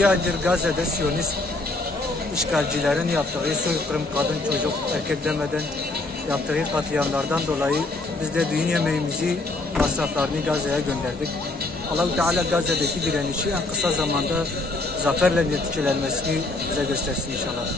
Yedi aydır Gazze'de Siyonist işgalcilerin yaptığı soykırım, kadın çocuk erkek demeden yaptığı katliamlardan dolayı biz de düğün yemeğimizi, masraflarını Gazze'ye gönderdik. Allah-u Teala Gazze'deki direnişi en kısa zamanda zaferle neticelenmesini bize göstersin inşallah.